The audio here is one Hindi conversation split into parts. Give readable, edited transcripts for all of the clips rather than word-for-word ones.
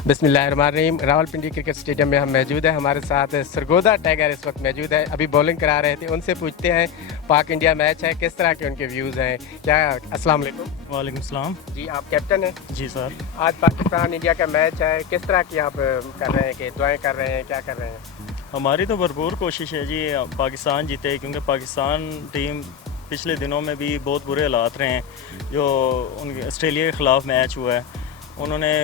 बिस्मिल्लाहिर्रहमानिर्रहीम। रावलपिंडी क्रिकेट स्टेडियम में हम मौजूद हैं। हमारे साथ सरगोदा टाइगर इस वक्त मौजूद है, अभी बॉलिंग करा रहे थे। उनसे पूछते हैं पाक इंडिया मैच है, किस तरह के उनके व्यूज़ हैं। क्या अस्सलाम वालेकुम। वालेकुम सलाम। जी, आप कैप्टन हैं। जी सर। आज पाकिस्तान इंडिया का मैच है, किस तरह की आप कर रहे हैं कि दुआएं कर रहे हैं, क्या कर रहे हैं? हमारी तो भरपूर कोशिश है जी पाकिस्तान जीते, क्योंकि पाकिस्तान टीम पिछले दिनों में भी बहुत बुरे हालात रहे हैं। जो उनके ऑस्ट्रेलिया के ख़िलाफ़ मैच हुआ है, उन्होंने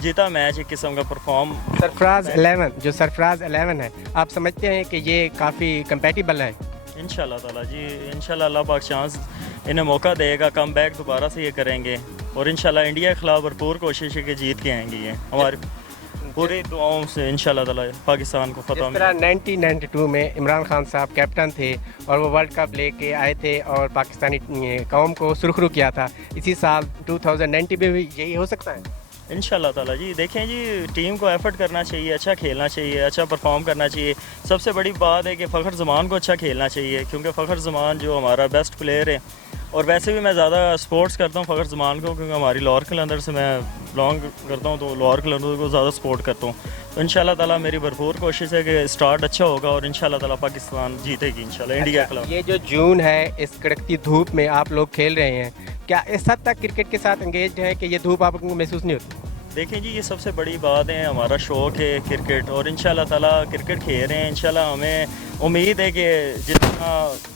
जीता मैच एक किस्म का परफॉर्म। सरफराज 11 जो सरफराज 11 है, आप समझते हैं कि ये काफ़ी कंपेटिबल है? इंशाल्लाह ताला जी, इंशाल्लाह अल्लाह पाक चांस इन्हें मौका देगा, कम बैक दोबारा से ये करेंगे और इंशाल्लाह इंडिया के ख़िलाफ़ भरपूर कोशिश है कि जीत के आएंगे। ये हमारी पूरी दुआओं से इंशाल्लाह ताला पाकिस्तान को फतह। इस तरह 1992 में इमरान खान साहब कैप्टन थे और वो वर्ल्ड कप लेके आए थे और पाकिस्तानी कौम को सुरखरू किया था। इसी साल 2090 में भी यही हो सकता है? इंशाल्लाह ताला जी, देखें जी, टीम को एफर्ट करना चाहिए, अच्छा खेलना चाहिए, अच्छा परफॉर्म करना चाहिए। सबसे बड़ी बात है कि फ़खर ज़मान को अच्छा खेलना चाहिए, क्योंकि फ़खर ज़मान जो हमारा बेस्ट प्लेयर है, और वैसे भी मैं ज़्यादा सपोर्ट्स करता हूँ फ़खर ज़मान को, क्योंकि हमारी लाहौर कलंदर से मैं बिलोंग करता हूँ, तो लाहौर कलंदर को ज़्यादा सपोर्ट करता हूँ। तो इंशाल्लाह ताला मेरी भरपूर कोशिश है कि स्टार्ट अच्छा होगा और इंशाल्लाह ताला पाकिस्तान जीतेगी इंशाल्लाह इंडिया के खिलाफ। ये जो जून है, इस कड़कती धूप में आप लोग खेल रहे हैं, क्या इस हद तक क्रिकेट के साथ एंगेज हैं कि ये धूप आपको महसूस नहीं होती? देखें जी, ये सबसे बड़ी बात है, हमारा शौक़ है क्रिकेट और इंशाल्लाह ताला क्रिकेट खेल रहे हैं। इंशाल्लाह हमें उम्मीद है कि जितना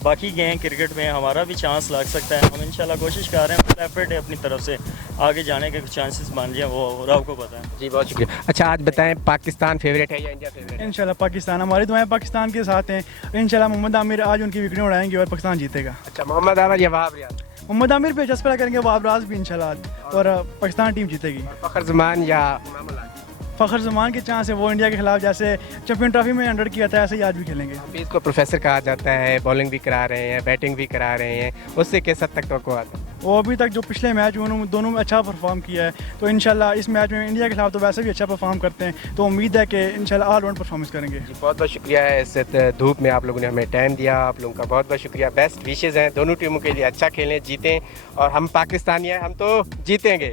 बाकी गए हैं क्रिकेट में, हमारा भी चांस लग सकता है। हम इंशाल्लाह कोशिश कर रहे हैं, फुल एफर्ट है अपनी तरफ से, आगे जाने के चांसेस बन जाए वो और आपको पता है। जी, बहुत शुक्रिया। अच्छा, आज बताएं, पाकिस्तान फेवरेट है या इंडिया फेवरेट है? इंशाल्लाह पाकिस्तान, हमारी दुआएं पाकिस्तान के साथ हैं। इंशाल्लाह मोहम्मद आमिर आज उनकी विकेटें उड़ाएंगे और पाकिस्तान जीतेगा। अच्छा, मोहम्मद आमिर या वहाब रियाज? मोहम्मद आमिर पे जसपरा करेंगे, वहाब राज भी इंशाल्लाह आज, और पाकिस्तान टीम जीतेगी। फ़खर ज़मान या इमाम उल हक? फ़खर ज़मान के चांस है, वो इंडिया के खिलाफ जैसे चैंपियन ट्रॉफी में 100 किया था, ऐसे ही आज भी खेलेंगे। हाफिज़ को प्रोफेसर कहा जाता है, बॉलिंग भी करा रहे हैं, बैटिंग भी करा रहे हैं, उससे किस हद तक तवक्को आता है? वो अभी तक जो पिछले मैच हुए उन्होंने दोनों में अच्छा परफॉर्म किया है, तो इंशाल्लाह इस मैच में इंडिया के खिलाफ तो वैसे भी अच्छा परफॉर्म करते हैं, तो उम्मीद है कि इंशाल्लाह ऑल राउंड परफॉर्मेंस करेंगे। जी, बहुत बहुत शुक्रिया है, इस धूप में आप लोगों ने हमें टाइम दिया, आप लोगों का बहुत बहुत शुक्रिया। बेस्ट विशेज़ हैं दोनों टीमों के लिए, अच्छा खेलें, जीतें, और हम पाकिस्तानी हैं, हम तो जीतेंगे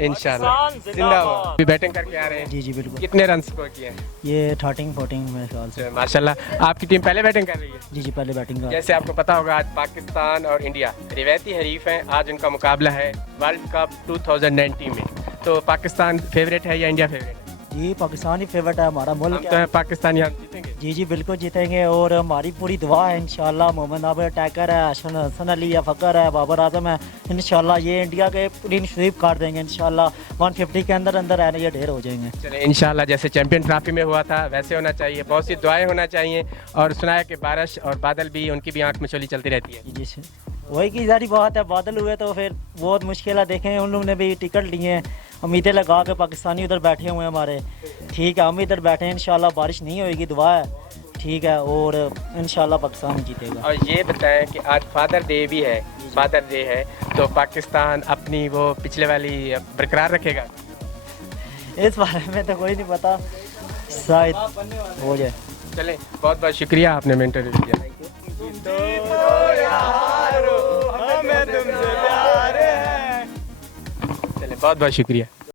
इंशाल्लाह। जिंदाबाद। अभी बैटिंग करके आ रहे हैं। जी जी बिल्कुल। कितने रन स्कोर किए हैं? ये 13-14 मेरे ख्याल से। माशाल्लाह। आपकी टीम पहले बैटिंग कर रही है? जी जी, पहले बैटिंग का। जैसे आपको पता होगा, आज पाकिस्तान और इंडिया रिवायती हरीफ हैं। आज उनका मुकाबला है वर्ल्ड कप 2090 में। तो पाकिस्तान फेवरेट है या इंडिया फेवरेट है? जी, पाकिस्तान ही फेवरेट है, हमारा मुल्क हम तो है पाकिस्तानी, हम जीतेंगे। जी जी बिल्कुल जीतेंगे, और हमारी पूरी दुआ है इंशाल्लाह। मोहम्मद आमिर टैकर है, हसन अली है, फ़खर है, बाबर आजम है, इंशाल्लाह ये इंडिया के पूरी स्वीप काट देंगे इंशाल्लाह। 150 के अंदर अंदर रहने ये ढेर हो जाएंगे। चले इंशाल्लाह, जैसे चैंपियन ट्रॉफी में हुआ था वैसे होना चाहिए, बहुत सी दुआएं होना चाहिए। और सुना है कि बारिश और बादल भी, उनकी भी आंख में चोली चलती रहती है। जी जी, वही की सारी बात है, बादल हुए तो फिर बहुत मुश्किल है। देखें उन लोगों ने भी टिकट लिए हैं, उम्मीदें लगा के पाकिस्तानी उधर बैठे हुए हैं हमारे। ठीक है, हम इधर बैठे हैं, इंशाल्लाह बारिश नहीं होएगी, दुआ है, ठीक है, और इंशाल्लाह पाकिस्तान जीतेगा। और ये बताएं कि आज फादर डे भी है, फादर डे है, तो पाकिस्तान अपनी वो पिछले वाली बरकरार रखेगा? इस बारे में तो कोई नहीं पता, शायद हो जाए। चलें, बहुत बहुत शुक्रिया, आपने में इंटरव्यू दिया। चलें, बहुत बहुत शुक्रिया।